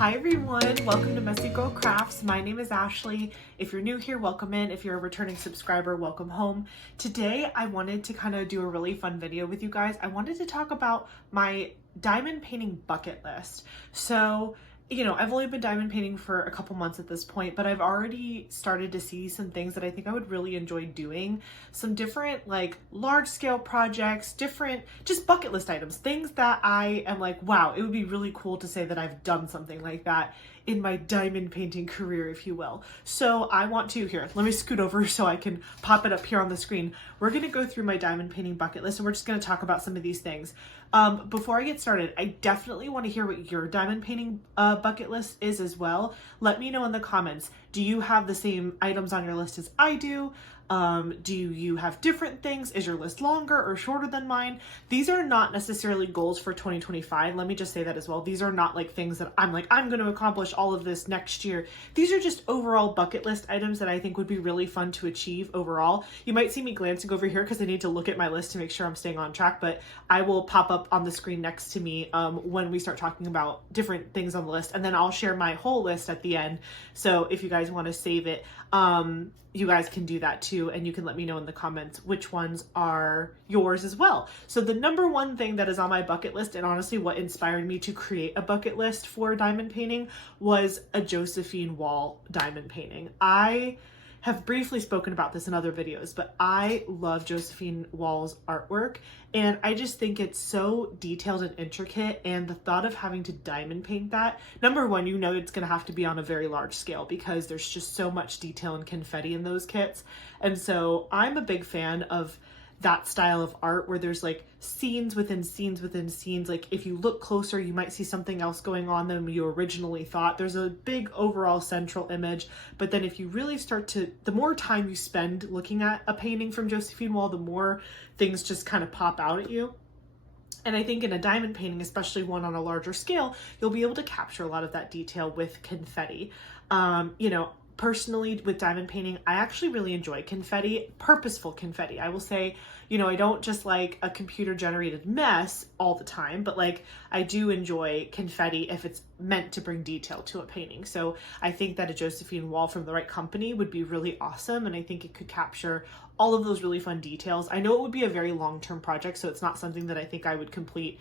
Hi everyone, welcome to Messy Girl Crafts. My name is Ashley. If you're new here, welcome in. If you're a returning subscriber, welcome home. Today I wanted to kind of do a really fun video with you guys. I wanted to talk about my diamond painting bucket list. So, you know, I've only been diamond painting for a couple months at this point, but I've already started to see some things that I think I would really enjoy doing. Some different like large scale projects, different just bucket list items, things that I am like, wow, it would be really cool to say that I've done something like that in my diamond painting career, if you will. So I want to, here, let me scoot over so I can pop it up here on the screen. We're gonna go through my diamond painting bucket list and we're just gonna talk about some of these things. Before I get started, I definitely want to hear what your diamond painting bucket list is as well. Let me know in the comments. Do you have the same items on your list as I do? Do you have different things? Is your list longer or shorter than mine? These are not necessarily goals for 2025. Let me just say that as well. These are not like things that I'm like, I'm going to accomplish all of this next year. These are just overall bucket list items that I think would be really fun to achieve overall. You might see me glancing over here because I need to look at my list to make sure I'm staying on track, but I will pop up on the screen next to me when we start talking about different things on the list, and then I'll share my whole list at the end. So if you guys want to save it, you guys can do that too, and you can let me know in the comments which ones are yours as well. So the number one thing that is on my bucket list, and honestly what inspired me to create a bucket list for diamond painting, was a Josephine Wall diamond painting. I have briefly spoken about this in other videos, but I love Josephine Wall's artwork, and I just think it's so detailed and intricate, and the thought of having to diamond paint that, number one, you know it's gonna have to be on a very large scale because there's just so much detail and confetti in those kits. And so I'm a big fan of that style of art where there's like scenes within scenes within scenes. Like if you look closer, you might see something else going on than you originally thought. There's a big overall central image, but then if you really start to, the more time you spend looking at a painting from Josephine Wall, the more things just kind of pop out at you. And I think in a diamond painting, especially one on a larger scale, you'll be able to capture a lot of that detail with confetti. You know, personally with diamond painting, I actually really enjoy confetti, purposeful confetti. I will say, you know, I don't just like a computer generated mess all the time, but like I do enjoy confetti if it's meant to bring detail to a painting. So I think that a Josephine Wall from the right company would be really awesome. And I think it could capture all of those really fun details. I know it would be a very long-term project, so it's not something that I think I would complete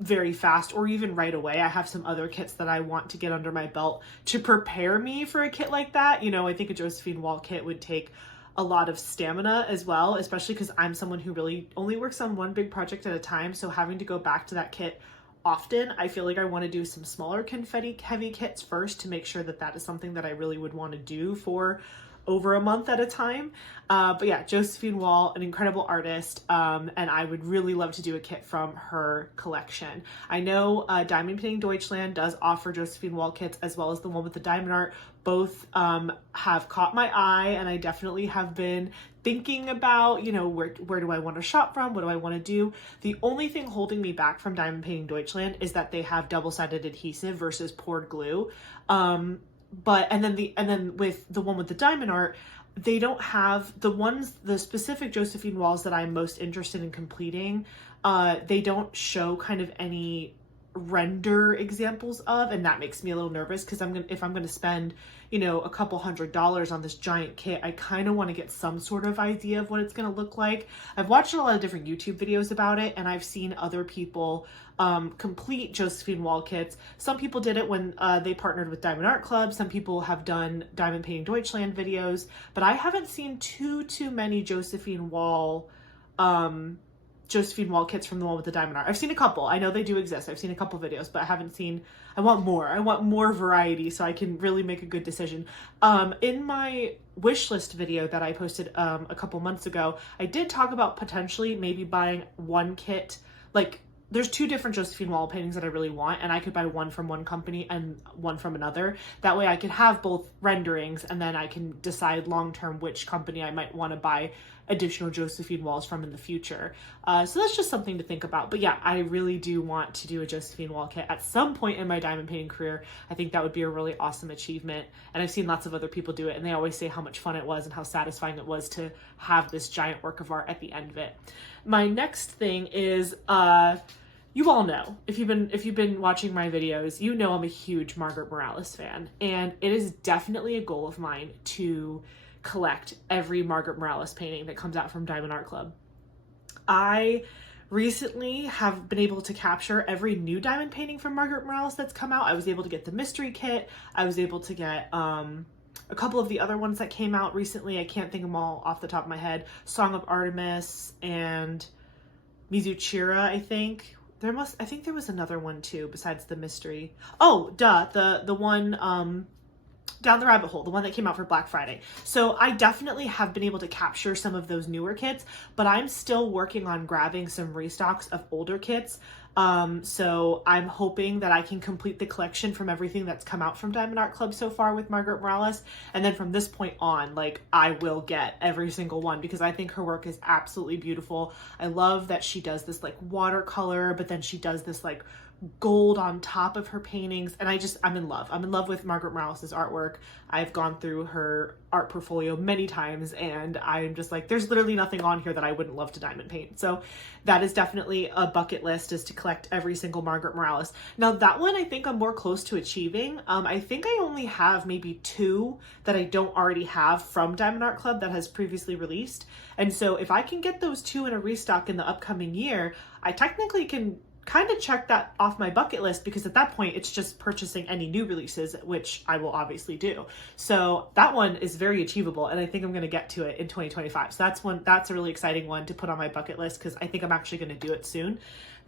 very fast or even right away. I have some other kits that I want to get under my belt to prepare me for a kit like that. You know, I think a Josephine Wall kit would take a lot of stamina as well, especially because I'm someone who really only works on one big project at a time. So having to go back to that kit often, I feel like I want to do some smaller confetti heavy kits first to make sure that that is something that I really would want to do for over a month at a time. But yeah, Josephine Wall, an incredible artist, and I would really love to do a kit from her collection. I know Diamond Painting Deutschland does offer Josephine Wall kits as well as the one with the diamond art. Both have caught my eye, and I definitely have been thinking about, you know, where do I want to shop from? What do I want to do? The only thing holding me back from Diamond Painting Deutschland is that they have double-sided adhesive versus poured glue. But and then with the one with the diamond art, they don't have the specific Josephine Walls that I'm most interested in completing. They don't show kind of any render examples of, and that makes me a little nervous because if I'm gonna spend, you know, a couple $100s on this giant kit, I kind of want to get some sort of idea of what it's gonna look like. I've watched a lot of different YouTube videos about it, and I've seen other people complete Josephine Wall kits. Some people did it when they partnered with Diamond Art Club. Some people have done Diamond Painting Deutschland videos, but I haven't seen too many Josephine Wall kits from the one with the diamond art. I've seen a couple. I know they do exist. I've seen a couple videos, but I haven't seen, I want more variety so I can really make a good decision. In my wish list video that I posted a couple months ago, I did talk about potentially maybe buying one kit. Like there's two different Josephine Wall paintings that I really want, and I could buy one from one company and one from another. That way I could have both renderings, and then I can decide long-term which company I might want to buy additional Josephine Walls from in the future. So that's just something to think about. But yeah, I really do want to do a Josephine Wall kit at some point in my diamond painting career. I think that would be a really awesome achievement. And I've seen lots of other people do it, and they always say how much fun it was and how satisfying it was to have this giant work of art at the end of it. My next thing is you all know, if you've been watching my videos, you know I'm a huge Margaret Morales fan, and it is definitely a goal of mine to collect every Margaret Morales painting that comes out from Diamond Art Club. I recently have been able to capture every new diamond painting from Margaret Morales that's come out. I was able to get the mystery kit. I was able to get a couple of the other ones that came out recently. I can't think of them all off the top of my head. Song of Artemis and Mizuchira, I think. I think there was another one too besides the mystery. Oh, the one Down the Rabbit Hole, the one that came out for Black Friday. So I definitely have been able to capture some of those newer kits, but I'm still working on grabbing some restocks of older kits. So I'm hoping that I can complete the collection from everything that's come out from Diamond Art Club so far with Margaret Morales. And then from this point on, like, I will get every single one because I think her work is absolutely beautiful. I love that she does this like watercolor, but then she does this like gold on top of her paintings, and I'm in love. I'm in love with Margaret Morales' artwork. I've gone through her art portfolio many times, and I'm just like, there's literally nothing on here that I wouldn't love to diamond paint. So that is definitely a bucket list, is to collect every single Margaret Morales. Now that one I think I'm more close to achieving. I think I only have maybe 2 that I don't already have from Diamond Art Club that has previously released, and so if I can get those 2 in a restock in the upcoming year, I technically can kind of check that off my bucket list, because at that point it's just purchasing any new releases, which I will obviously do. So that one is very achievable, and I think I'm going to get to it in 2025. So that's a really exciting one to put on my bucket list, because I think I'm actually going to do it soon.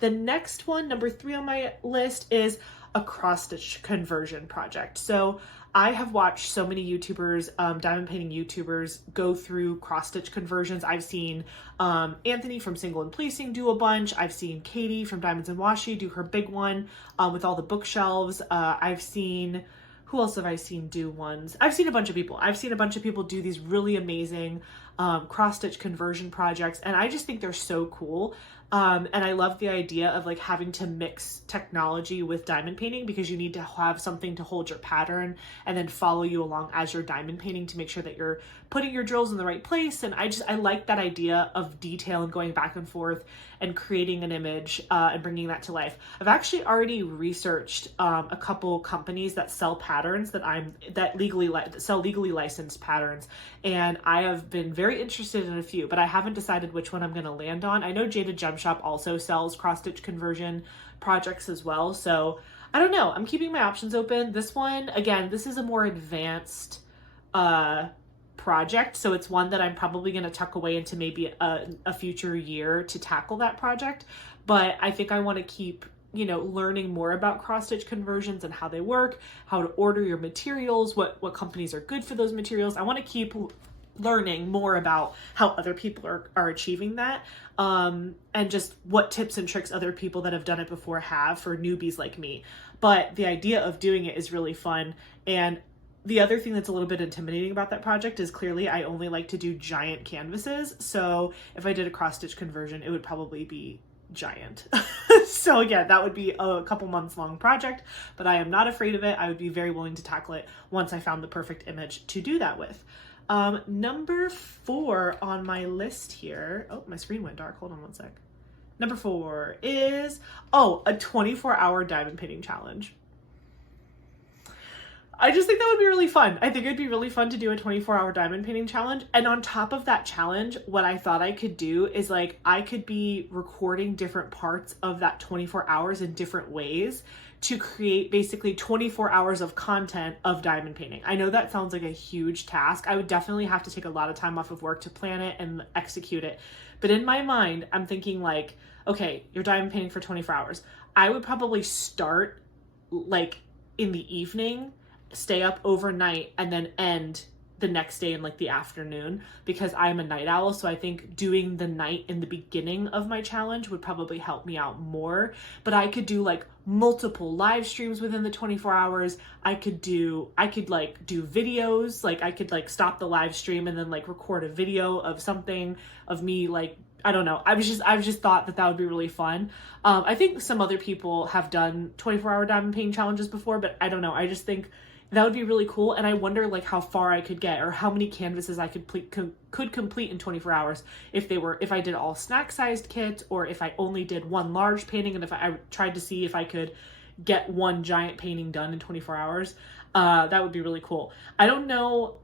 The next one, number 3 on my list, is a cross-stitch conversion project. So I have watched so many YouTubers, diamond painting YouTubers, go through cross-stitch conversions. I've seen Anthony from Single and Pleasing do a bunch. I've seen Katie from Diamonds and Washi do her big one with all the bookshelves. I've seen, who else have I seen do ones? I've seen a bunch of people. I've seen a bunch of people do these really amazing cross-stitch conversion projects, and I just think they're so cool. And I love the idea of like having to mix technology with diamond painting, because you need to have something to hold your pattern and then follow you along as you're diamond painting to make sure that you're putting your drills in the right place. And I like that idea of detail and going back and forth and creating an image and bringing that to life. I've actually already researched a couple companies that sell patterns that sell legally licensed patterns, and I have been very interested in a few, but I haven't decided which one I'm going to land on. I know Jada Gem Shop also sells cross-stitch conversion projects as well, so I don't know. I'm keeping my options open. This one, again, this is a more advanced project, so it's one that I'm probably going to tuck away into maybe a future year to tackle that project. But I think I want to keep, learning more about cross-stitch conversions and how they work, how to order your materials, what companies are good for those materials. I want to keep learning more about how other people are achieving that, and just what tips and tricks other people that have done it before have for newbies like me. But the idea of doing it is really fun. And the other thing that's a little bit intimidating about that project is clearly I only like to do giant canvases. So if I did a cross-stitch conversion, it would probably be giant. So again, that would be a couple months long project, but I am not afraid of it. I would be very willing to tackle it once I found the perfect image to do that with. Number 4 on my list here. Oh, my screen went dark. Hold on one sec. Number 4 is, a 24-hour diamond painting challenge. I just think that would be really fun. I think it'd be really fun to do a 24-hour diamond painting challenge. And on top of that challenge, what I thought I could do is like, I could be recording different parts of that 24 hours in different ways to create basically 24 hours of content of diamond painting. I know that sounds like a huge task. I would definitely have to take a lot of time off of work to plan it and execute it. But in my mind, I'm thinking like, okay, you're diamond painting for 24 hours. I would probably start like in the evening, stay up overnight, and then end the next day in like the afternoon, because I'm a night owl. So I think doing the night in the beginning of my challenge would probably help me out more. But I could do like multiple live streams within the 24 hours. I could like do videos. Like I could like stop the live stream and then like record a video of something of me, like, I don't know. I've just thought that would be really fun. I think some other people have done 24-hour diamond painting challenges before, but I don't know. I just think That would be really cool. And I wonder like how far I could get or how many canvases I could complete in 24 hours if I did all snack sized kits, or if I only did one large painting, and if I tried to see if I could get one giant painting done in 24 hours. That would be really cool. I don't know.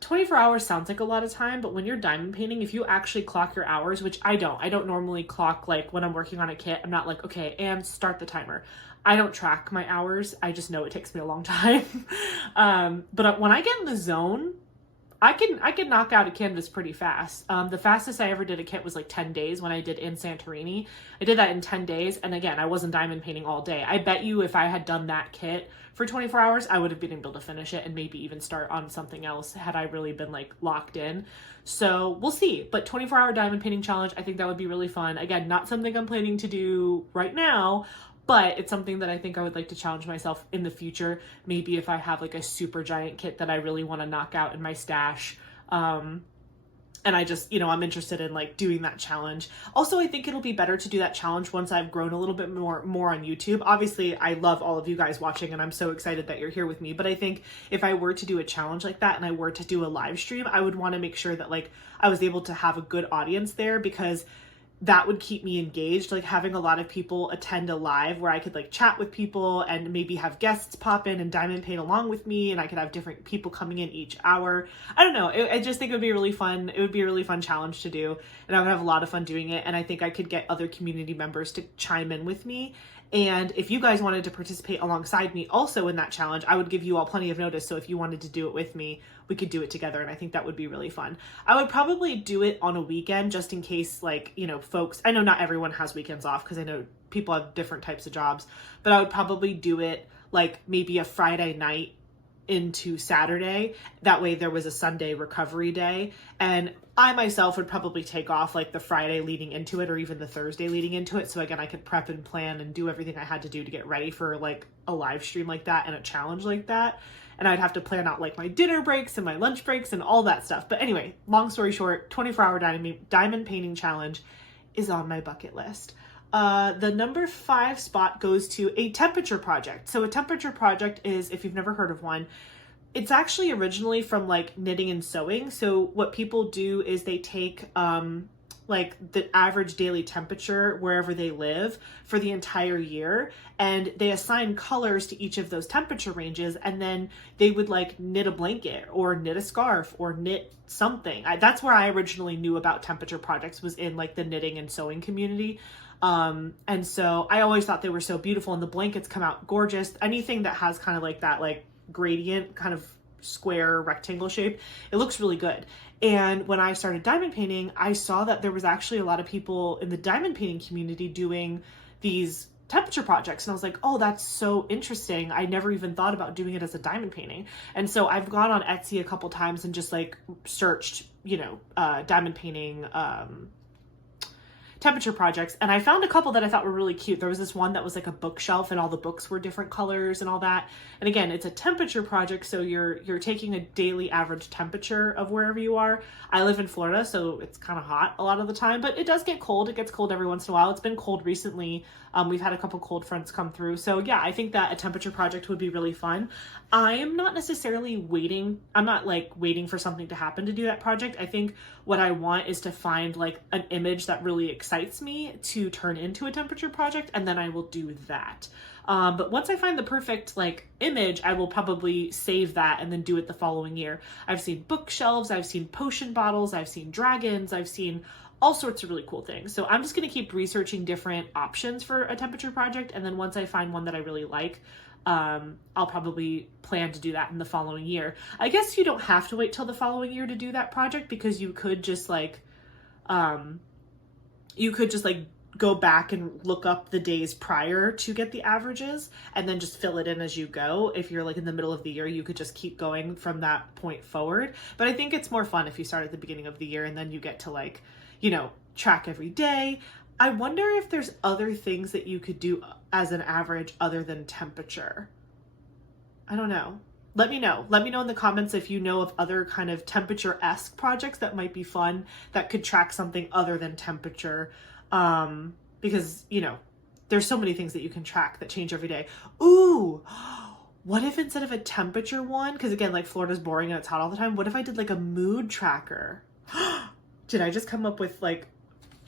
24 hours sounds like a lot of time, but when you're diamond painting, if you actually clock your hours, which I don't normally clock, like when I'm working on a kit, I'm not like, okay, and start the timer. I don't track my hours. I just know it takes me a long time. But when I get in the zone, I can knock out a canvas pretty fast. The fastest I ever did a kit was like 10 days when I did in Santorini. I did that in 10 days. And again, I wasn't diamond painting all day. I bet you if I had done that kit for 24 hours, I would have been able to finish it and maybe even start on something else had I really been like locked in. So we'll see. But 24-hour diamond painting challenge, I think that would be really fun. Again, not something I'm planning to do right now, but it's something that I think I would like to challenge myself in the future. Maybe if I have like a super giant kit that I really want to knock out in my stash. And I just, I'm interested in like doing that challenge. Also, I think it'll be better to do that challenge once I've grown a little bit more on YouTube. Obviously, I love all of you guys watching and I'm so excited that you're here with me. But I think if I were to do a challenge like that and I were to do a live stream, I would want to make sure that like I was able to have a good audience there, because that would keep me engaged, like having a lot of people attend a live where I could like chat with people and maybe have guests pop in and diamond paint along with me, and I could have different people coming in each hour. I don't know. I just think it would be really fun. It would be a really fun challenge to do, and I would have a lot of fun doing it. And I think I could get other community members to chime in with me. And if you guys wanted to participate alongside me also in that challenge, I would give you all plenty of notice. So if you wanted to do it with me, we could do it together. And I think that would be really fun. I would probably do it on a weekend just in case, like, folks, I know not everyone has weekends off because I know people have different types of jobs, but I would probably do it like maybe a Friday night into Saturday. That way there was a Sunday recovery day. And I myself would probably take off like the Friday leading into it, or even the Thursday leading into it. So again, I could prep and plan and do everything I had to do to get ready for like a live stream like that and a challenge like that. And I'd have to plan out like my dinner breaks and my lunch breaks and all that stuff. But anyway, long story short, 24-hour diamond painting challenge is on my bucket list. The number 5 spot goes to a temperature project. So a temperature project is, if you've never heard of one, it's actually originally from like knitting and sewing. So what people do is they take like the average daily temperature wherever they live for the entire year, and they assign colors to each of those temperature ranges, and then they would like knit a blanket or knit a scarf or knit something. That's where I originally knew about temperature projects, was in like the knitting and sewing community. And so I always thought they were so beautiful, and the blankets come out gorgeous. Anything that has kind of like that like gradient kind of square rectangle shape, it looks really good. And when I started diamond painting, I saw that there was actually a lot of people in the diamond painting community doing these temperature projects. And I was like, oh, that's so interesting. I never even thought about doing it as a diamond painting. And so I've gone on Etsy a couple times and just like searched, diamond painting, temperature projects, and I found a couple that I thought were really cute. There was this one that was like a bookshelf and all the books were different colors and all that. And again, it's a temperature project, so you're taking a daily average temperature of wherever you are. I live in Florida, so it's kind of hot a lot of the time, but it does get cold. It gets cold every once in a while. It's been cold recently. We've had a couple cold fronts come through. So yeah, I think that a temperature project would be really fun. I am not necessarily waiting. I'm not like waiting for something to happen to do that project. I think what I want is to find like an image that really excites me to turn into a temperature project, and then I will do that. But once I find the perfect like image, I will probably save that and then do it the following year. I've seen bookshelves, I've seen potion bottles, I've seen dragons, I've seen all sorts of really cool things. So I'm just going to keep researching different options for a temperature project. And then once I find one that I really like, I'll probably plan to do that in the following year. I guess you don't have to wait till the following year to do that project, because you could just like, go back and look up the days prior to get the averages and then just fill it in as you go. If you're like in the middle of the year, you could just keep going from that point forward. But I think it's more fun if you start at the beginning of the year and then you get to like, track every day. I wonder if there's other things that you could do as an average other than temperature. I don't know. Let me know. Let me know in the comments if you know of other kind of temperature-esque projects that might be fun that could track something other than temperature. Because, there's so many things that you can track that change every day. Ooh, what if instead of a temperature one, because again, like Florida's boring and it's hot all the time, what if I did like a mood tracker? Did I just come up with like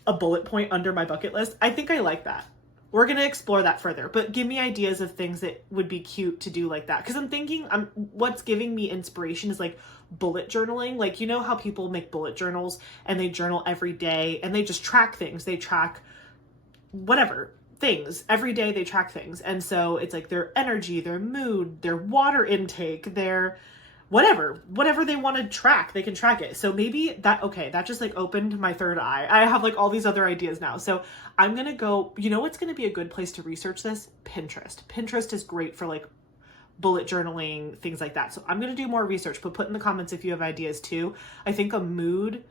a bullet point under my bucket list? I think I like that. We're going to explore that further, but give me ideas of things that would be cute to do like that. Cause I'm thinking what's giving me inspiration is like bullet journaling. Like, you know how people make bullet journals and they journal every day and they just track things. They track whatever things every day, they track things. And so it's like their energy, their mood, their water intake, their whatever they want to track, they can track it. So maybe that just like opened my third eye. I have like all these other ideas now. So I'm going to go, you know what's going to be a good place to research this? Pinterest. Pinterest is great for like bullet journaling, things like that. So I'm going to do more research, but put in the comments if you have ideas too. I think a mood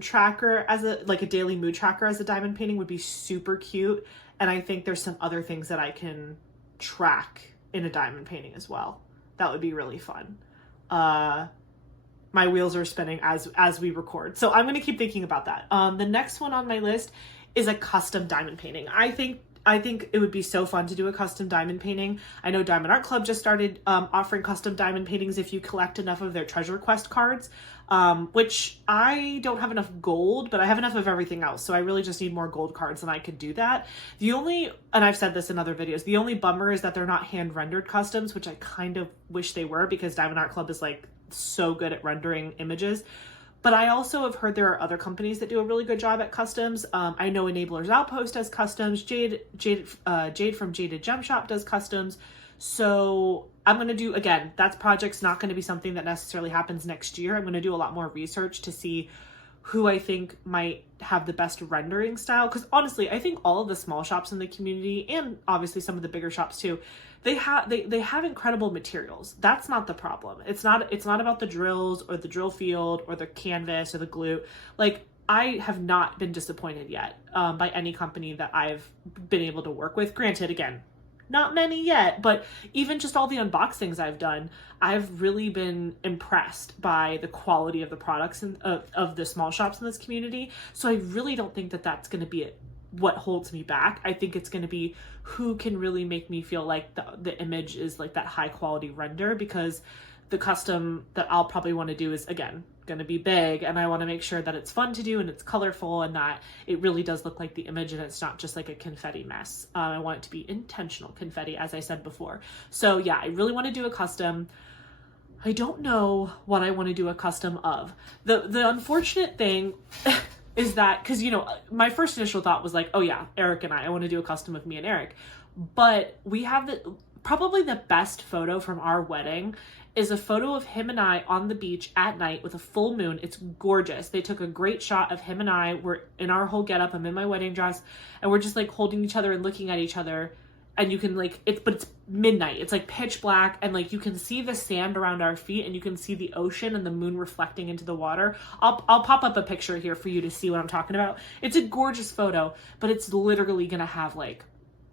tracker as a daily mood tracker as a diamond painting would be super cute. And I think there's some other things that I can track in a diamond painting as well. That would be really fun. My wheels are spinning as we record. So I'm going to keep thinking about that. The next one on my list is a custom diamond painting. I think it would be so fun to do a custom diamond painting. I know Diamond Art Club just started offering custom diamond paintings if you collect enough of their treasure quest cards, which I don't have enough gold, but I have enough of everything else. So I really just need more gold cards and I could do that. And I've said this in other videos, the only bummer is that they're not hand rendered customs, which I kind of wish they were because Diamond Art Club is like so good at rendering images. But I also have heard there are other companies that do a really good job at customs. I know Enablers Outpost does customs. Jade from Jaded Gem Shop does customs. So I'm going to do, again, that project's not going to be something that necessarily happens next year. I'm going to do a lot more research to see who I think might have the best rendering style. Because honestly, I think all of the small shops in the community, and obviously some of the bigger shops too, they have incredible materials. That's not the problem. It's not about the drills or the drill field or the canvas or the glue. Like, I have not been disappointed yet by any company that I've been able to work with. Granted, again, not many yet, but even just all the unboxings I've done, I've really been impressed by the quality of the products of the small shops in this community. So I really don't think that that's going to be what holds me back. I think it's going to be who can really make me feel like the image is like that high quality render, because the custom that I'll probably want to do is, again, going to be big, and I want to make sure that it's fun to do and it's colorful and that it really does look like the image and it's not just like a confetti mess. I want it to be intentional confetti, as I said before. So yeah, I really want to do a custom. I don't know what I want to do a custom of. The unfortunate thing is that, because, you know, my first initial thought was like, oh yeah, Eric and I want to do a custom of me and Eric. But we have probably the best photo from our wedding is a photo of him and I on the beach at night with a full moon. It's gorgeous. They took a great shot of him and I. We're in our whole getup. I'm in my wedding dress and we're just like holding each other and looking at each other. And you can like, it's midnight. It's like pitch black. And like, you can see the sand around our feet and you can see the ocean and the moon reflecting into the water. I'll pop up a picture here for you to see what I'm talking about. It's a gorgeous photo, but it's literally going to have like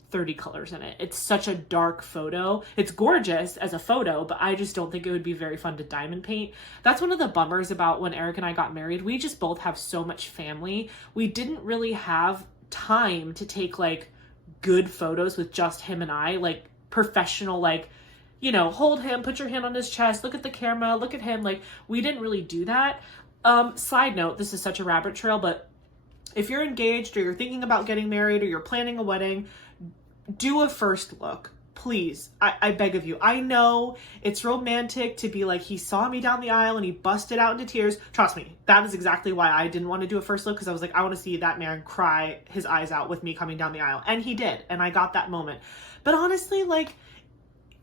30 colors in it. It's such a dark photo. It's gorgeous as a photo, but I just don't think it would be very fun to diamond paint. That's one of the bummers about when Eric and I got married. We just both have so much family. We didn't really have time to take like good photos with just him and I, like professional, like, you know, hold him, put your hand on his chest, look at the camera, look at him. Like, we didn't really do that. Side note, this is such a rabbit trail, but if you're engaged or you're thinking about getting married or you're planning a wedding, do a first look, please. I beg of you. I know it's romantic to be like, he saw me down the aisle and he busted out into tears. Trust me, that is exactly why I didn't want to do a first look, because I was like, I want to see that man cry his eyes out with me coming down the aisle. And he did. And I got that moment. But honestly, like,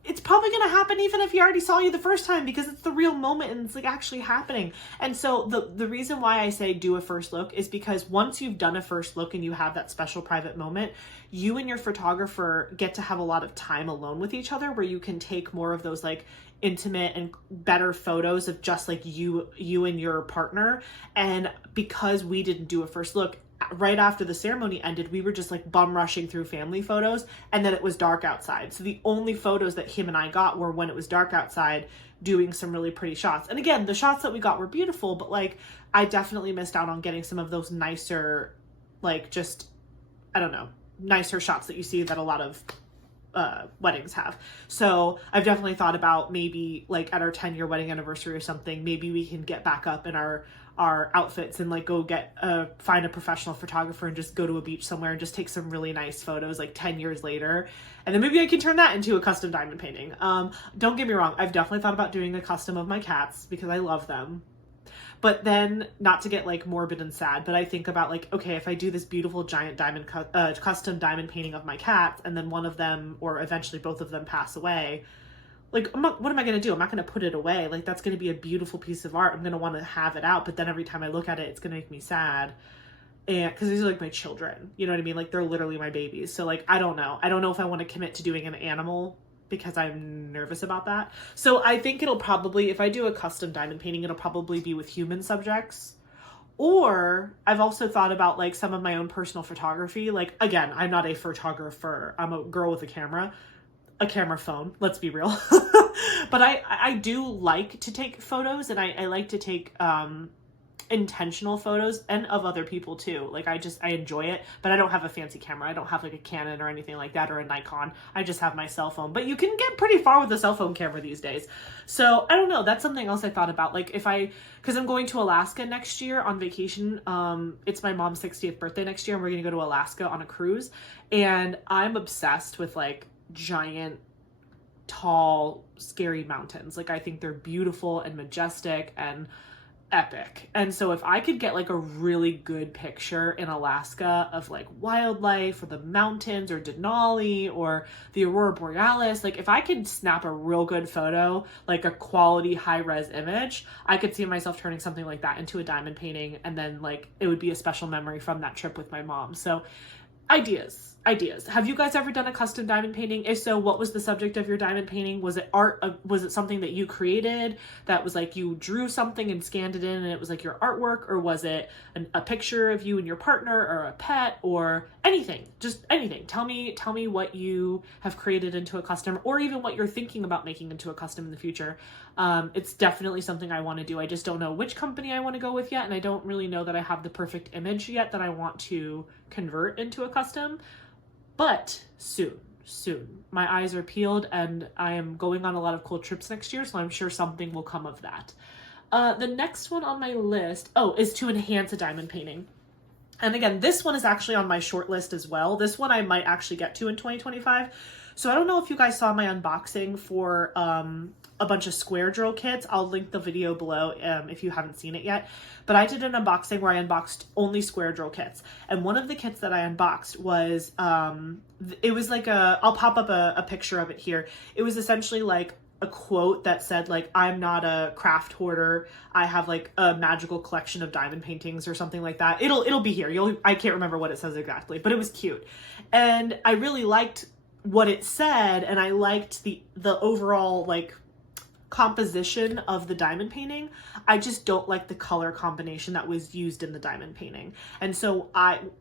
it's probably going to happen even if he already saw you the first time, because it's the real moment and it's like actually happening. And so the reason why I say do a first look is because once you've done a first look and you have that special private moment, you and your photographer get to have a lot of time alone with each other where you can take more of those like intimate and better photos of just like you and your partner. And because we didn't do a first look, right after the ceremony ended, we were just like bum rushing through family photos, and then it was dark outside. So the only photos that him and I got were when it was dark outside, doing some really pretty shots. And again, the shots that we got were beautiful, but like, I definitely missed out on getting some of those nicer, like just, I don't know, nicer shots that you see that a lot of weddings have. So I've definitely thought about maybe like at our 10-year wedding anniversary or something, maybe we can get back up in our outfits and like go find a professional photographer and just go to a beach somewhere and just take some really nice photos like 10 years later. And then maybe I can turn that into a custom diamond painting. Don't get me wrong. I've definitely thought about doing a custom of my cats because I love them. But then, not to get like morbid and sad, but I think about like, okay, if I do this beautiful giant diamond custom diamond painting of my cats, and then one of them or eventually both of them pass away, like what am I going to do? I'm not going to put it away. Like that's going to be a beautiful piece of art. I'm going to want to have it out, but then every time I look at it, it's going to make me sad. And because these are like my children, you know what I mean? Like they're literally my babies. So like, I don't know if I want to commit to doing an animal because I'm nervous about that. So I think it'll probably, if I do a custom diamond painting, it'll probably be with human subjects. Or I've also thought about like some of my own personal photography. Like, again, I'm not a photographer. I'm a girl with a camera phone, let's be real. But I do like to take photos, and I like to take intentional photos, and of other people too. Like I enjoy it, but I don't have a fancy camera. I don't have like a Canon or anything like that, or a Nikon. I just have my cell phone, but you can get pretty far with a cell phone camera these days. So I don't know, that's something else I thought about. Like because I'm going to Alaska next year on vacation. It's my mom's 60th birthday next year, and we're gonna go to Alaska on a cruise, and I'm obsessed with like giant, tall, scary mountains. Like I think they're beautiful and majestic and epic. And so if I could get like a really good picture in Alaska of like wildlife or the mountains or Denali or the Aurora Borealis, like if I could snap a real good photo, like a quality high-res image, I could see myself turning something like that into a diamond painting, and then like it would be a special memory from that trip with my mom. So ideas. Have you guys ever done a custom diamond painting? If so, what was the subject of your diamond painting? Was it art? Was it something that you created that was like you drew something and scanned it in and it was like your artwork? Or was it a picture of you and your partner, or a pet, or anything? Just anything. Tell me what you have created into a custom, or even what you're thinking about making into a custom in the future. It's definitely something I want to do. I just don't know which company I want to go with yet, and I don't really know that I have the perfect image yet that I want to convert into a custom. But soon. My eyes are peeled, and I am going on a lot of cool trips next year, so I'm sure something will come of that. The next one on my list, is to enhance a diamond painting. And again, this one is actually on my short list as well. This one I might actually get to in 2025. So I don't know if you guys saw my unboxing for a bunch of square drill kits. I'll link the video below if you haven't seen it yet. But I did an unboxing where I unboxed only square drill kits. And one of the kits that I unboxed was, it was like I'll pop up a picture of it here. It was essentially like a quote that said like, I'm not a craft hoarder. I have like a magical collection of diamond paintings or something like that. It'll be here. I can't remember what it says exactly, but it was cute. And I really liked what it said, and I liked the overall like composition of the diamond painting. I just don't like the color combination that was used in the diamond painting. And so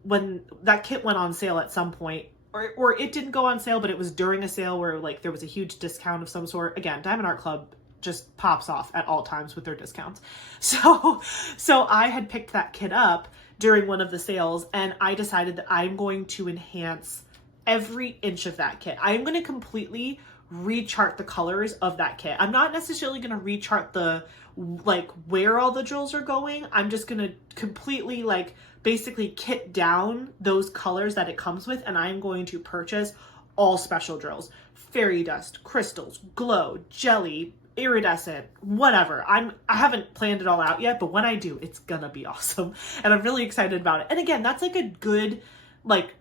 when that kit went on sale at some point, or it didn't go on sale, but it was during a sale where like there was a huge discount of some sort. Again, Diamond Art Club just pops off at all times with their discounts. So I had picked that kit up during one of the sales, and I decided that I'm going to enhance every inch of that kit. I am going to completely rechart the colors of that kit. I'm not necessarily going to rechart the like where all the drills are going. I'm just going to completely like basically kit down those colors that it comes with, and I'm going to purchase all special drills. Fairy dust, crystals, glow, jelly, iridescent, whatever. I haven't planned it all out yet, but when I do, it's gonna be awesome. And I'm really excited about it. And again, that's like a good like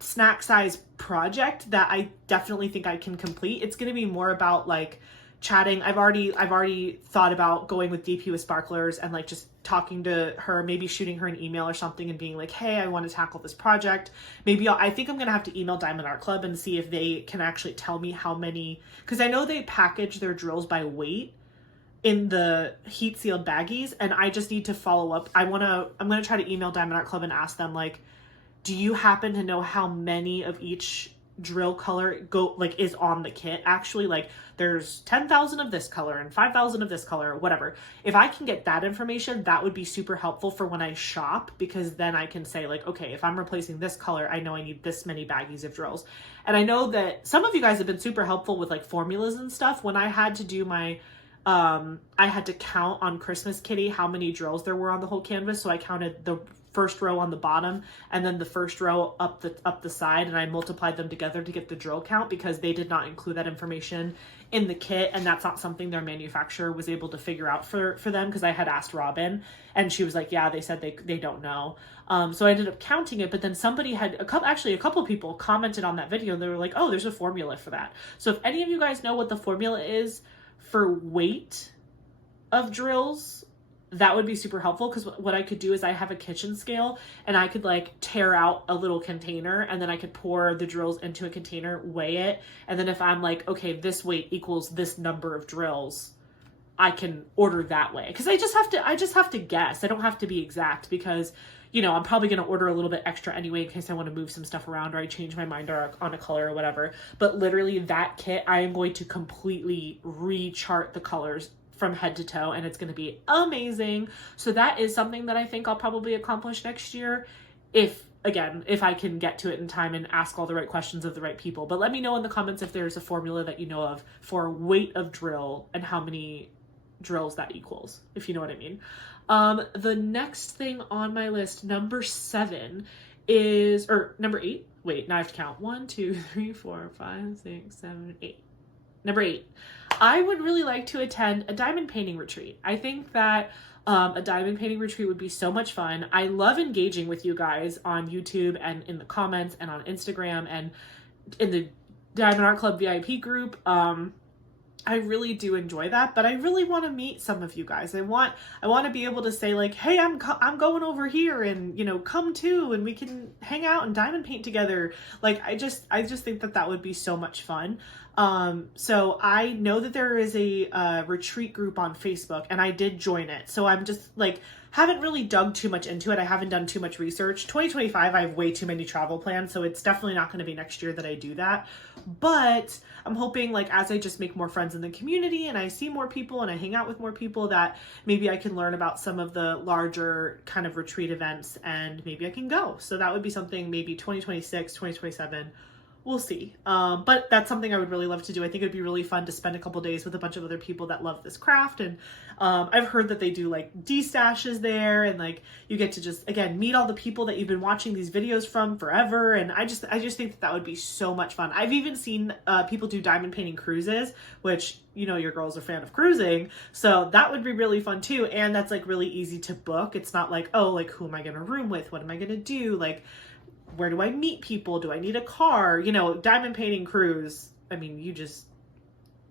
snack size project that I definitely think I can complete. It's going to be more about like chatting. I've already thought about going with DP with Sparklers and like just talking to her, maybe shooting her an email or something and being like, hey, I want to tackle this project. Maybe I think I'm going to have to email Diamond Art Club and see if they can actually tell me how many, because I know they package their drills by weight in the heat sealed baggies, and I just need to follow up. I'm going to try to email Diamond Art Club and ask them like, do you happen to know how many of each drill color is on the kit. Actually, like there's 10,000 of this color and 5,000 of this color, whatever. If I can get that information, that would be super helpful for when I shop, because then I can say like, okay, if I'm replacing this color, I know I need this many baggies of drills. And I know that some of you guys have been super helpful with like formulas and stuff. When I had to do my I had to count on Christmas Kitty how many drills there were on the whole canvas. So I counted the first row on the bottom and then the first row up the side, and I multiplied them together to get the drill count, because they did not include that information in the kit, and that's not something their manufacturer was able to figure out for them, because I had asked Robin and she was like, yeah, they said they don't know. So I ended up counting it, but then somebody had a couple people commented on that video and they were like, oh, there's a formula for that. So if any of you guys know what the formula is for weight of drills, that would be super helpful, because what I could do is I have a kitchen scale and I could like tear out a little container and then I could pour the drills into a container, weigh it, and then if I'm like, okay, this weight equals this number of drills, I can order that way. Because I just have to guess. I don't have to be exact, because you know, I'm probably going to order a little bit extra anyway in case I want to move some stuff around or I change my mind on a color or whatever. But literally that kit, I am going to completely re-chart the colors from head to toe, and it's going to be amazing. So that is something that I think I'll probably accomplish next year, if I can get to it in time and ask all the right questions of the right people. But let me know in the comments if there's a formula that you know of for weight of drill and how many drills that equals, if you know what I mean. The next thing on my list, number 8. Wait, now I have to count. 1, 2, 3, 4, 5, 6, 7, 8. Number 8. I would really like to attend a diamond painting retreat. I think that a diamond painting retreat would be so much fun. I love engaging with you guys on YouTube and in the comments and on Instagram and in the Diamond Art Club VIP group. I really do enjoy that, but I really want to meet some of you guys. I want to be able to say like, hey, I'm going over here, and you know, come too, and we can hang out and diamond paint together. Like I just think that would be so much fun. So I know that there is a retreat group on Facebook, and I did join it. So I'm just like, haven't really dug too much into it. I haven't done too much research. 2025, I have way too many travel plans, so it's definitely not going to be next year that I do that. But I'm hoping, like, as I just make more friends in the community and I see more people and I hang out with more people, that maybe I can learn about some of the larger kind of retreat events and maybe I can go. So that would be something maybe 2026, 2027. We'll see. But that's something I would really love to do. I think it'd be really fun to spend a couple days with a bunch of other people that love this craft. And I've heard that they do like D-stashes there, and like you get to just, again, meet all the people that you've been watching these videos from forever. And I just think that would be so much fun. I've even seen people do diamond painting cruises, which, you know, your girl's a fan of cruising. So that would be really fun too. And that's like really easy to book. It's not like, oh, like who am I going to room with? What am I going to do? Like, where do I meet people? Do I need a car? You know, diamond painting cruise, I mean, you just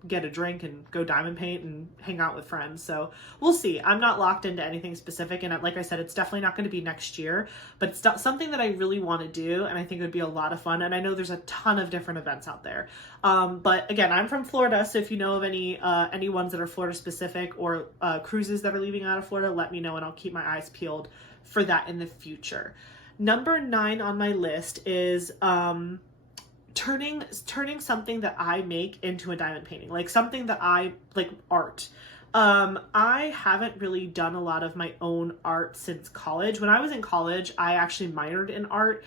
get a drink and go diamond paint and hang out with friends. So we'll see. I'm not locked into anything specific. And like I said, it's definitely not going to be next year, but it's something that I really want to do. And I think it would be a lot of fun. And I know there's a ton of different events out there. But again, I'm from Florida. So if you know of any ones that are Florida specific or cruises that are leaving out of Florida, let me know and I'll keep my eyes peeled for that in the future. Number 9 on my list is turning something that I make into a diamond painting, like something that I like, art. I haven't really done a lot of my own art since college. When I was in college, I actually minored in art,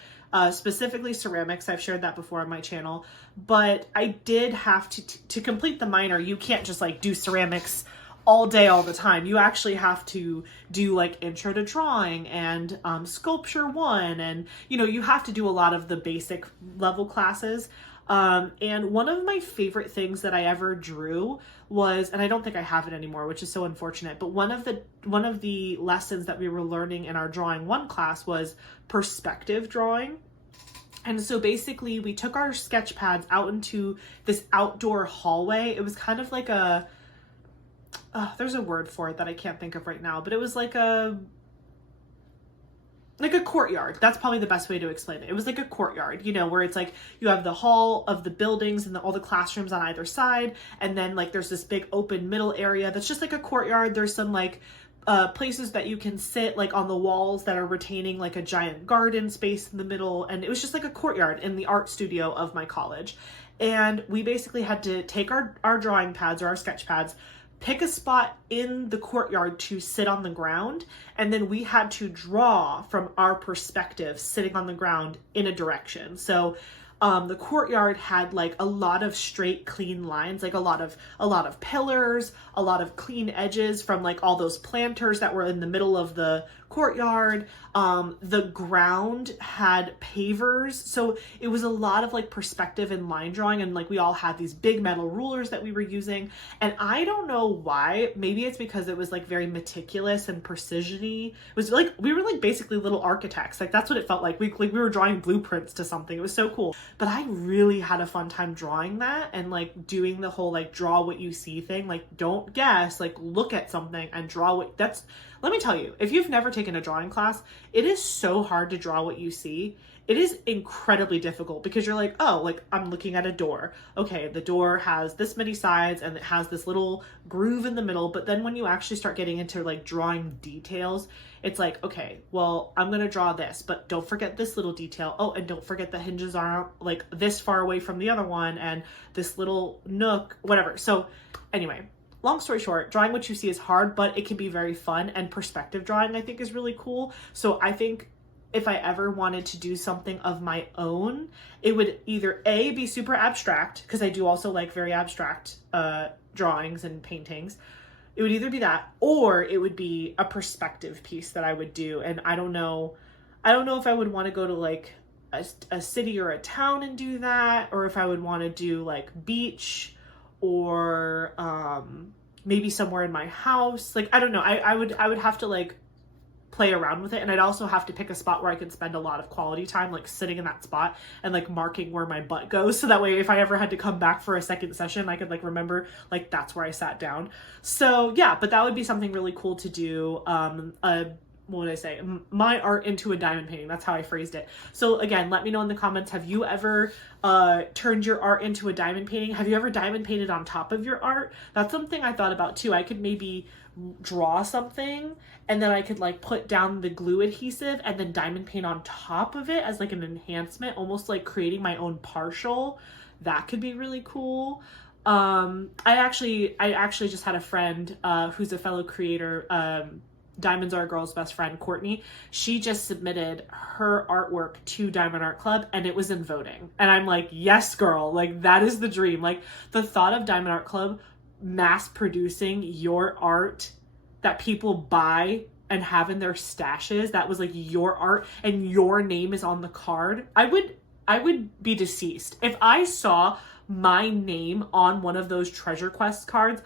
specifically ceramics. I've shared that before on my channel, but I did have to complete the minor. You can't just like do ceramics all day, all the time. You actually have to do like intro to drawing and sculpture 1, and you know, you have to do a lot of the basic level classes. And one of my favorite things that I ever drew was, and I don't think I have it anymore, which is so unfortunate, but one of the lessons that we were learning in our drawing 1 class was perspective drawing. And so basically we took our sketch pads out into this outdoor hallway. It was kind of like there's a word for it that I can't think of right now, but it was like a courtyard. That's probably the best way to explain it. It was like a courtyard, you know, where it's like you have the hall of the buildings and all the classrooms on either side. And then like there's this big open middle area that's just like a courtyard. There's some like places that you can sit like on the walls that are retaining like a giant garden space in the middle. And it was just like a courtyard in the art studio of my college. And we basically had to take our drawing pads or our sketch pads, pick a spot in the courtyard to sit on the ground, and then we had to draw from our perspective sitting on the ground in a direction. So the courtyard had like a lot of straight, clean lines, like a lot of pillars, a lot of clean edges from like all those planters that were in the middle of the courtyard. The ground had pavers, so it was a lot of like perspective and line drawing, and like we all had these big metal rulers that we were using. And I don't know why, maybe it's because it was like very meticulous and precision-y. It was like we were like basically little architects. Like that's what it felt like. We were drawing blueprints to something. It was so cool. But I really had a fun time drawing that and like doing the whole like draw what you see thing. Like don't guess, like look at something and draw what that's. Let me tell you, if you've never taken a drawing class, it is so hard to draw what you see. It is incredibly difficult because you're like, oh, like I'm looking at a door. Okay, the door has this many sides and it has this little groove in the middle. But then when you actually start getting into like drawing details, it's like, okay, well, I'm going to draw this, but don't forget this little detail. Oh, and don't forget the hinges are like this far away from the other one and this little nook, whatever. So anyway, long story short, drawing what you see is hard, but it can be very fun, and perspective drawing I think is really cool. So I think if I ever wanted to do something of my own, it would either A, be super abstract, because I do also like very abstract drawings and paintings. It would either be that, or it would be a perspective piece that I would do. And I don't know if I would want to go to like a city or a town and do that, or if I would want to do like beach or maybe somewhere in my house. Like, I don't know. I would have to like play around with it. And I'd also have to pick a spot where I could spend a lot of quality time, like sitting in that spot and like marking where my butt goes. So that way, if I ever had to come back for a second session, I could like remember like that's where I sat down. So yeah, but that would be something really cool to do. What would I say? My art into a diamond painting. That's how I phrased it. So again, let me know in the comments. Have you ever turned your art into a diamond painting? Have you ever diamond painted on top of your art? That's something I thought about too. I could maybe draw something and then I could like put down the glue adhesive and then diamond paint on top of it as like an enhancement, almost like creating my own partial. That could be really cool. I actually just had a friend who's a fellow creator, Diamonds Are a Girl's best friend, Courtney. She just submitted her artwork to Diamond Art Club and it was in voting. And I'm like, yes, girl, like that is the dream. Like the thought of Diamond Art Club mass producing your art that people buy and have in their stashes, that was like your art and your name is on the card. I would be deceased. If I saw my name on one of those Treasure Quest cards,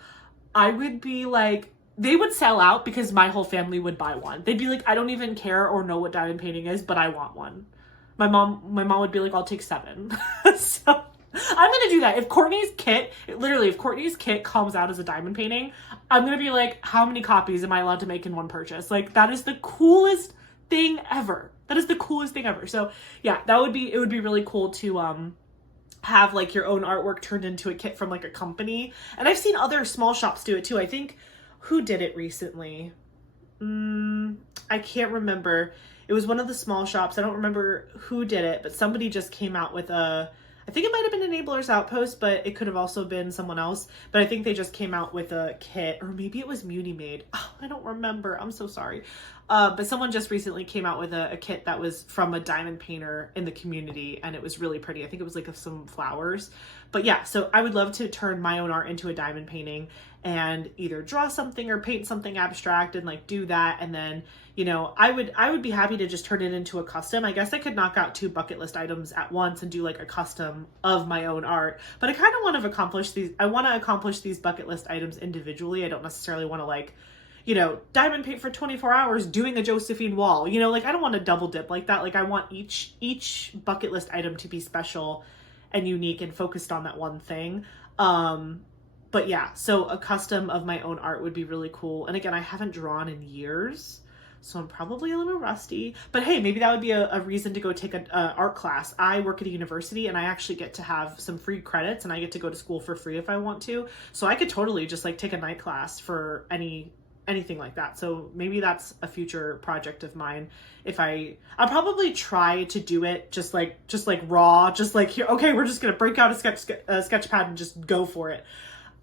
I would be like, they would sell out because my whole family would buy one. They'd be like, I don't even care or know what diamond painting is, but I want one. My mom would be like, I'll take 7. So I'm going to do that. If Courtney's kit comes out as a diamond painting, I'm going to be like, how many copies am I allowed to make in one purchase? Like that is the coolest thing ever. That is the coolest thing ever. So yeah, it would be really cool to, have like your own artwork turned into a kit from like a company. And I've seen other small shops do it too. I think, who did it recently? I can't remember. It was one of the small shops. I don't remember who did it, but somebody just came out with I think it might have been Enabler's Outpost, but it could have also been someone else. But I think they just came out with a kit, or maybe it was Muni Made. Oh, I don't remember. I'm so sorry. But someone just recently came out with a kit that was from a diamond painter in the community, and it was really pretty. I think it was like some flowers. But yeah, so I would love to turn my own art into a diamond painting and either draw something or paint something abstract and like do that. And then, you know, I would be happy to just turn it into a custom. I guess I could knock out 2 bucket list items at once and do like a custom of my own art. But I kind of want to accomplish these bucket list items individually. I don't necessarily want to like, you know, diamond paint for 24 hours doing a Josephine wall. You know, like I don't want to double dip like that. Like I want each bucket list item to be special and unique and focused on that one thing. But yeah, so a custom of my own art would be really cool. And again, I haven't drawn in years, so I'm probably a little rusty. But hey, maybe that would be a reason to go take an art class. I work at a university and I actually get to have some free credits and I get to go to school for free if I want to. So I could totally just like take a night class for any anything like that. So maybe that's a future project of mine. I'll probably try to do it just like raw, just like here, okay, we're just going to break out a sketch pad and just go for it.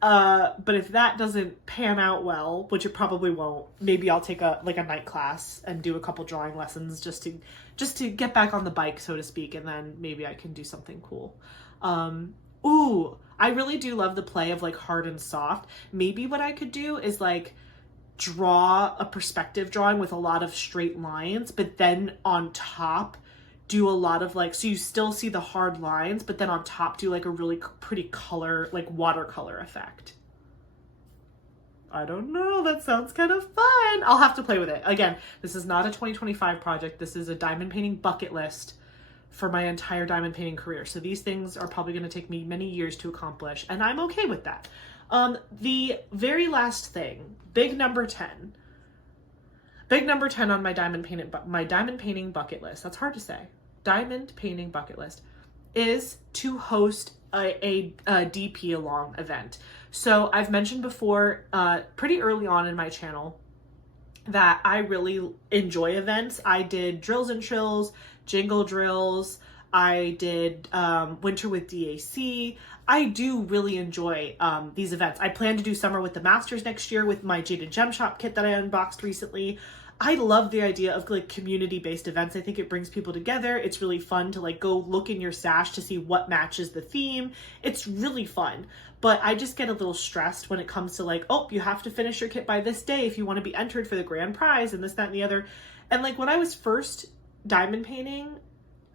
But if that doesn't pan out well, which it probably won't, maybe I'll take a night class and do a couple drawing lessons just to get back on the bike, so to speak. And then maybe I can do something cool. Ooh, I really do love the play of like hard and soft. Maybe what I could do is like draw a perspective drawing with a lot of straight lines, but then on top do a lot of like, so you still see the hard lines, but then on top do like a really pretty color, like watercolor effect. I don't know, that sounds kind of fun. I'll have to play with it. Again, this is not a 2025 project. This is a diamond painting bucket list for my entire diamond painting career. So these things are probably going to take me many years to accomplish, and I'm okay with that. The very last thing, big number 10 on my diamond painting bucket list. That's hard to say. Diamond painting bucket list is to host a DP along event. So I've mentioned before, pretty early on in my channel, that I really enjoy events. I did drills and chills, jingle drills. I did winter with DAC. I do really enjoy these events. I plan to do summer with the Masters next year with my Jaded Gem Shop kit that I unboxed recently. I love the idea of like community-based events. I think it brings people together. It's really fun to like go look in your stash to see what matches the theme. It's really fun. But I just get a little stressed when it comes to like, oh, you have to finish your kit by this day if you want to be entered for the grand prize and this, that, and the other. And like when I was first diamond painting,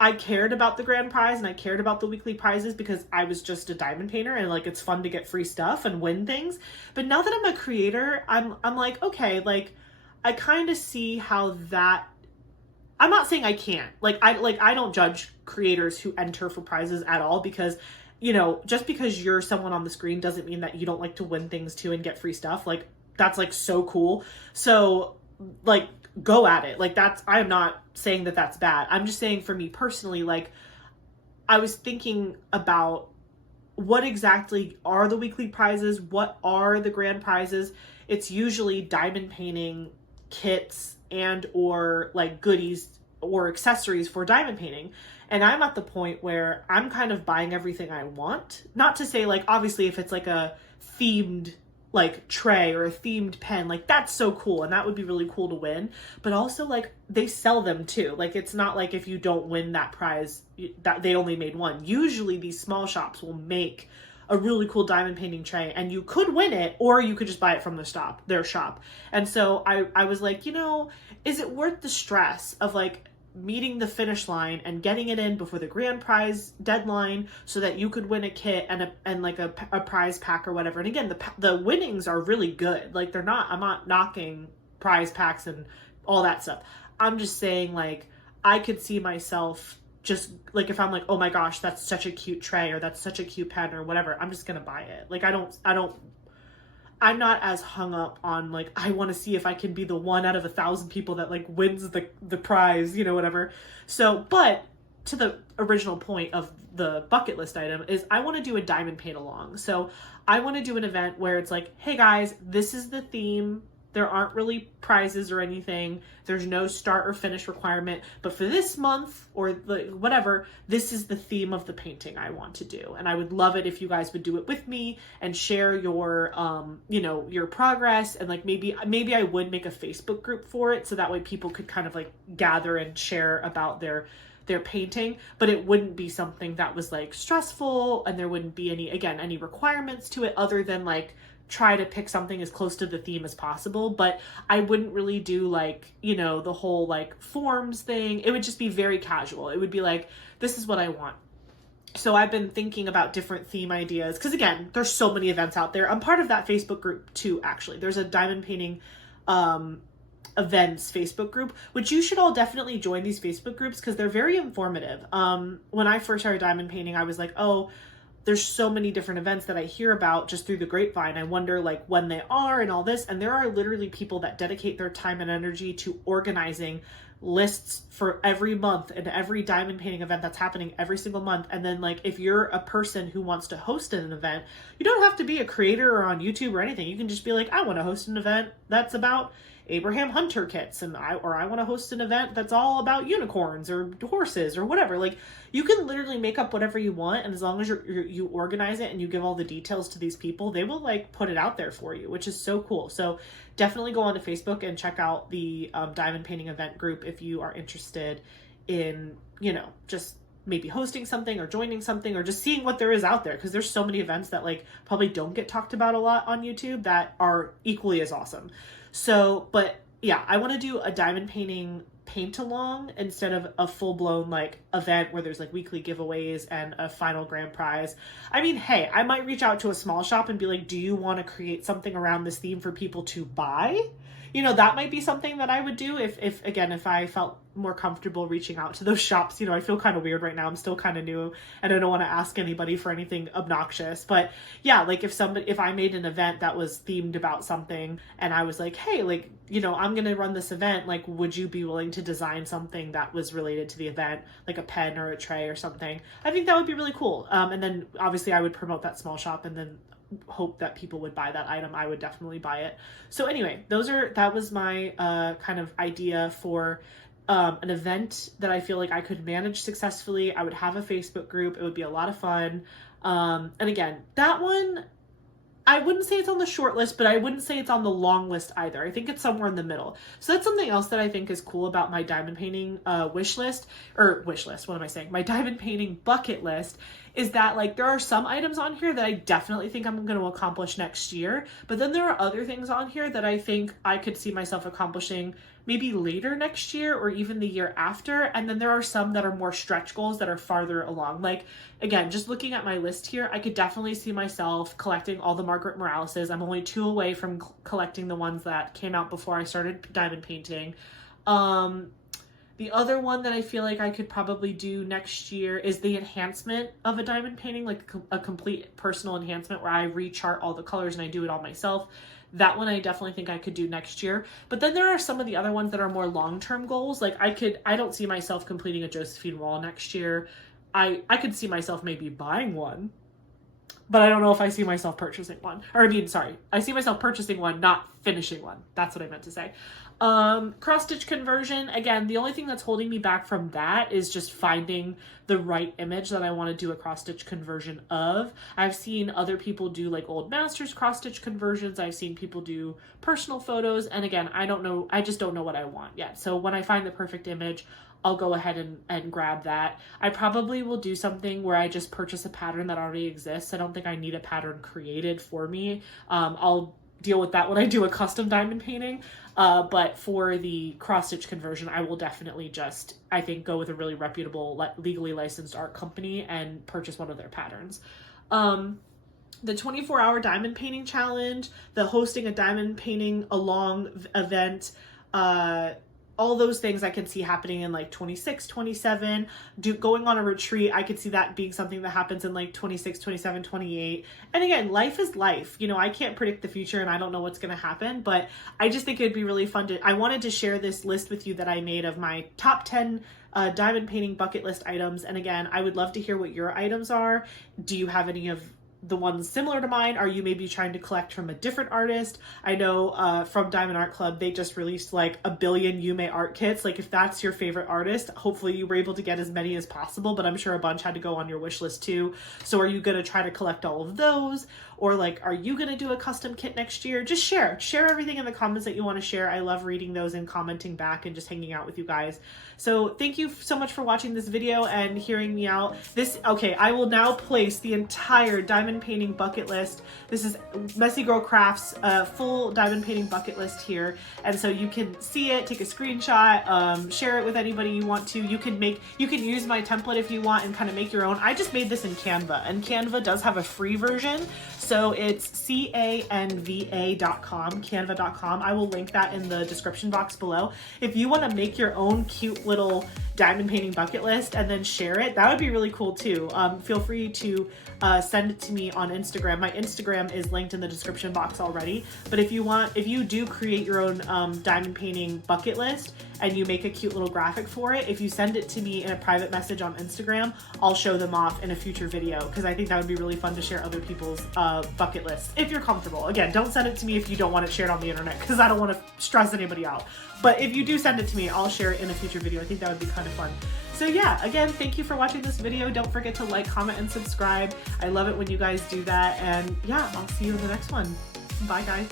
I cared about the grand prize and I cared about the weekly prizes because I was just a diamond painter and like it's fun to get free stuff and win things. But now that I'm a creator, I'm like, okay, like I kind of see how that, I'm not saying I can't. I don't judge creators who enter for prizes at all because, you know, just because you're someone on the screen doesn't mean that you don't like to win things too and get free stuff. Like that's like so cool. So like go at it. Like that's, I'm not saying that that's bad. I'm just saying for me personally, like I was thinking about what exactly are the weekly prizes? What are the grand prizes? It's usually diamond painting kits and or like goodies or accessories for diamond painting. And I'm at the point where I'm kind of buying everything I want. Not to say like, obviously if it's like a themed like tray or a themed pen, like that's so cool and that would be really cool to win. But also like they sell them too. Like it's not like if you don't win that prize that they only made one. Usually these small shops will make a really cool diamond painting tray and you could win it or you could just buy it from their shop. And so I was like, you know, is it worth the stress of like meeting the finish line and getting it in before the grand prize deadline so that you could win a kit and like a prize pack or whatever. And again, the winnings are really good. Like I'm not knocking prize packs and all that stuff. I'm just saying like, I could see myself just like, if I'm like, oh my gosh, that's such a cute tray or that's such a cute pen or whatever, I'm just going to buy it. Like, I'm not as hung up on like, I want to see if I can be the one out of 1,000 people that like wins the prize, you know, whatever. So, but to the original point of the bucket list item is I want to do a diamond paint along. So I want to do an event where it's like, hey guys, this is the theme. There aren't really prizes or anything. There's no start or finish requirement. But for this month or whatever, this is the theme of the painting I want to do. And I would love it if you guys would do it with me and share your, you know, your progress. And like maybe I would make a Facebook group for it so that way people could kind of like gather and share about their painting, but it wouldn't be something that was like stressful and there wouldn't be any requirements to it other than like try to pick something as close to the theme as possible. But I wouldn't really do like, you know, the whole like forms thing. It would just be very casual. It would be like, this is what I want. So I've been thinking about different theme ideas because again, there's so many events out there. I'm part of that Facebook group too, actually. There's a diamond painting events Facebook group, which you should all definitely join these Facebook groups because they're very informative. When I first started diamond painting, I was like, oh, there's so many different events that I hear about just through the grapevine. I wonder like when they are and all this. And there are literally people that dedicate their time and energy to organizing lists for every month and every diamond painting event that's happening every single month. And then like, if you're a person who wants to host an event, you don't have to be a creator or on YouTube or anything. You can just be like, I want to host an event that's about Abraham Hunter kits, and I want to host an event that's all about unicorns or horses or whatever. Like, you can literally make up whatever you want, and as long as you organize it and you give all the details to these people, they will like put it out there for you, which is so cool. So definitely go onto Facebook and check out the diamond painting event group if you are interested in, you know, just maybe hosting something or joining something or just seeing what there is out there, because there's so many events that like probably don't get talked about a lot on YouTube that are equally as awesome. So, but yeah, I want to do a diamond painting paint along instead of a full-blown like event where there's like weekly giveaways and a final grand prize. I mean, hey, I might reach out to a small shop and be like, do you want to create something around this theme for people to buy? You know, that might be something that I would do if I felt more comfortable reaching out to those shops. You know, I feel kind of weird right now. I'm still kind of new and I don't want to ask anybody for anything obnoxious. But yeah, like if I made an event that was themed about something and I was like, hey, like, you know, I'm going to run this event, like, would you be willing to design something that was related to the event, like a pen or a tray or something? I think that would be really cool. And then obviously I would promote that small shop and then hope that people would buy that item. I would definitely buy it. So anyway, that was my kind of idea for an event that I feel like I could manage successfully. I would have a Facebook group. It would be a lot of fun. And again, that one, I wouldn't say it's on the short list, but I wouldn't say it's on the long list either. I think it's somewhere in the middle. So that's something else that I think is cool about my diamond painting wish list. What am I saying? My diamond painting bucket list is that like there are some items on here that I definitely think I'm going to accomplish next year. But then there are other things on here that I think I could see myself accomplishing maybe later next year or even the year after. And then there are some that are more stretch goals that are farther along. Like, again, just looking at my list here, I could definitely see myself collecting all the Margaret Moraleses. I'm only 2 away from collecting the ones that came out before I started diamond painting. The other one that I feel like I could probably do next year is the enhancement of a diamond painting, like a complete personal enhancement where I rechart all the colors and I do it all myself. That one I definitely think I could do next year. But then there are some of the other ones that are more long-term goals. Like I don't see myself completing a Josephine wall next year. I could see myself maybe buying one, but I don't know if I see myself purchasing one. I see myself purchasing one, not finishing one. That's what I meant to say. Cross-stitch conversion, again, the only thing that's holding me back from that is just finding the right image that I want to do a cross-stitch conversion of. I've seen other people do like old masters cross-stitch conversions. I've seen people do personal photos. And again, I just don't know what I want yet. So when I find the perfect image, I'll go ahead and grab that. I probably will do something where I just purchase a pattern that already exists. I don't think I need a pattern created for me. I'll deal with that when I do a custom diamond painting. But for the cross-stitch conversion, I will definitely just, I think, go with a really reputable, legally licensed art company and purchase one of their patterns. The 24-hour diamond painting challenge, the hosting a diamond painting along event, all those things I can see happening in like 26, 27, going on a retreat. I could see that being something that happens in like 26, 27, 28. And again, life is life. You know, I can't predict the future and I don't know what's going to happen, but I just think it'd be really fun I wanted to share this list with you that I made of my top 10 diamond painting bucket list items. And again, I would love to hear what your items are. Do you have any of the ones similar to mine? Are you maybe trying to collect from a different artist? I know from Diamond Art Club, they just released like 1 billion Yume art kits. Like if that's your favorite artist, hopefully you were able to get as many as possible, but I'm sure a bunch had to go on your wish list too. So are you going to try to collect all of those? Or like, are you going to do a custom kit next year? Just share everything in the comments that you want to share. I love reading those and commenting back and just hanging out with you guys. So thank you so much for watching this video and hearing me out. I will now place the entire diamond painting bucket list. This is Messy Girl Crafts full diamond painting bucket list here. And so you can see it, take a screenshot, share it with anybody you want to. You can use my template if you want and kind of make your own. I just made this in Canva, and Canva does have a free version. So it's canva.com, canva.com. I will link that in the description box below. If you want to make your own cute little diamond painting bucket list and then share it, that would be really cool too. Feel free to send it to me on Instagram. My Instagram is linked in the description box already. But if you do create your own diamond painting bucket list and you make a cute little graphic for it, if you send it to me in a private message on Instagram, I'll show them off in a future video, because I think that would be really fun to share other people's bucket lists if you're comfortable. Again, don't send it to me if you don't want it shared on the internet, because I don't want to stress anybody out. But if you do send it to me, I'll share it in a future video. I think that would be kind of fun. So yeah, again, thank you for watching this video. Don't forget to like, comment, and subscribe. I love it when you guys do that. And yeah, I'll see you in the next one. Bye, guys.